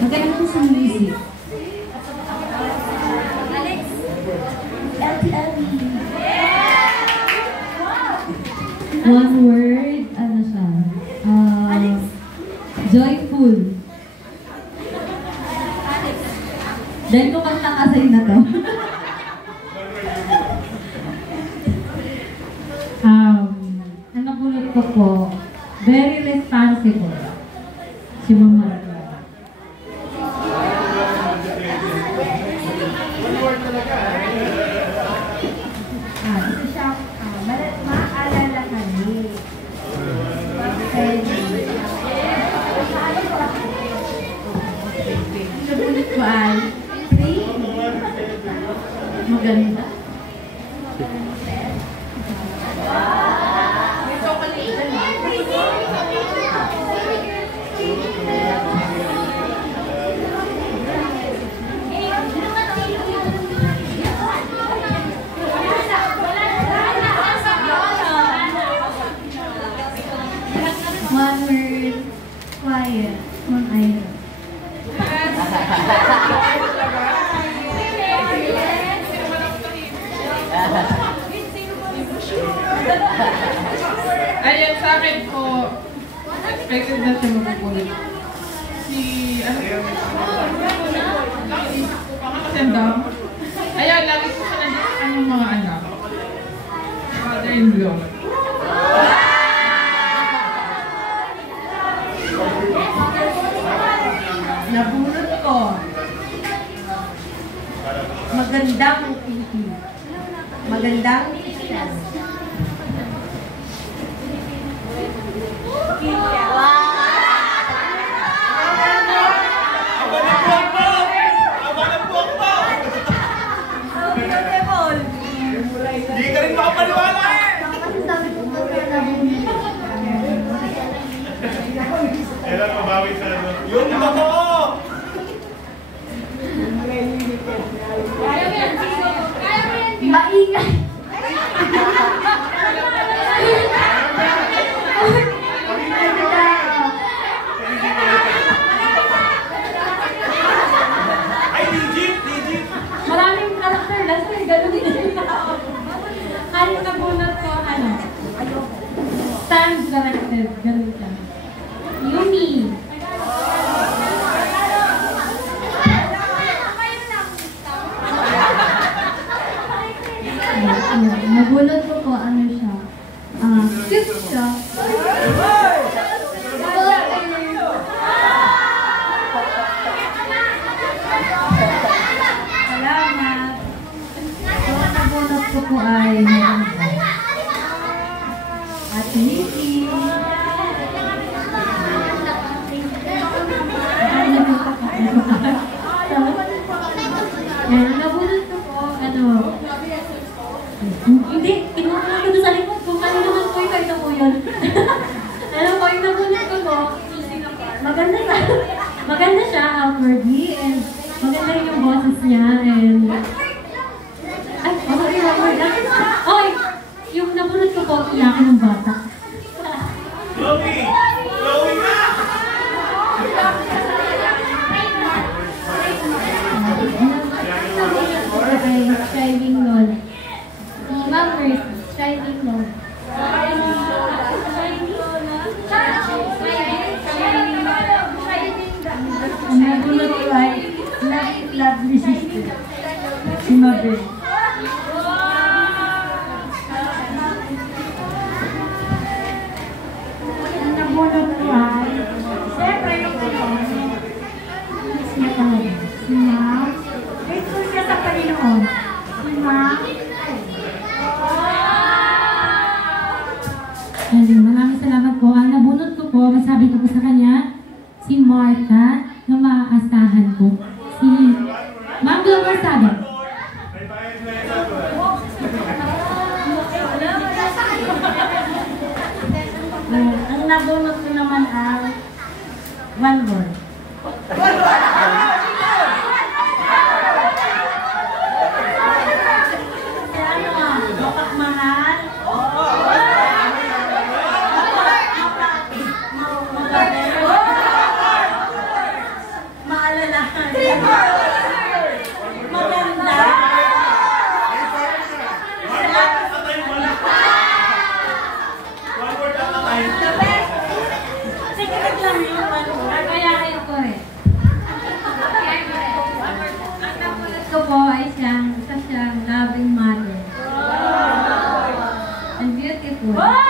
Magaling po sa music. Alex. LTLE. One word, ano siya? Joyful. Dahil ko kanta kasay na to. Ang napulot ko po, very responsible. Si Mama. Ito siya, maalala ka ni. Nabulit ko ay, maganda. One word, quiet. One item. Ayan, sa akin po, expected na siya mapupulit. Kasi ang dami. Ayan, lagi po siya nandito sa kanyang mga anak. Father-in-law. Nabulot ko. Magandang TV. Magandang Christmas. Hindi ka rin makapaniwala eh! Kailan mabawi sa ano? Yung totoo! Maingay. Ay, legit! Legit! Maraming karakter lang sa'yo, gano'n din. Ano na bunot ko, ano? Stand directed, gano'n siya. Yumi. Nabulot ko po, ano siya? Cute siya. Salamat. So, nabulot ko po ay Ate Nikki. Yan, nabulot ko po, ano, hindi, kinuha ko doon sa likod ko, kanina naman po yung ito po yun. Ano po, yung nabulot ko po, maganda siya outwardly, and maganda rin yung boses niya, and, ay, sorry, one word lang. Okay, yung nabulot ko po, iyakin ng bata. Chloe! Chloe na! Striving Lord. Ma'am first, striving Lord. Ang nabulot ko ay lovely sister. Si Mabel. Ang nabulot ko ay, siyempre yung siya talaga. Si Ma. Grateful siya sa Panginoon. Si Ma. Maraming salamat po. Ang nabunot ko po, masabi ko po sa kanya, si Martha, na maaasahan po. Si Ma'am Glo Marsada. Ang nabunot ko naman ay one word. Mahal. Bye!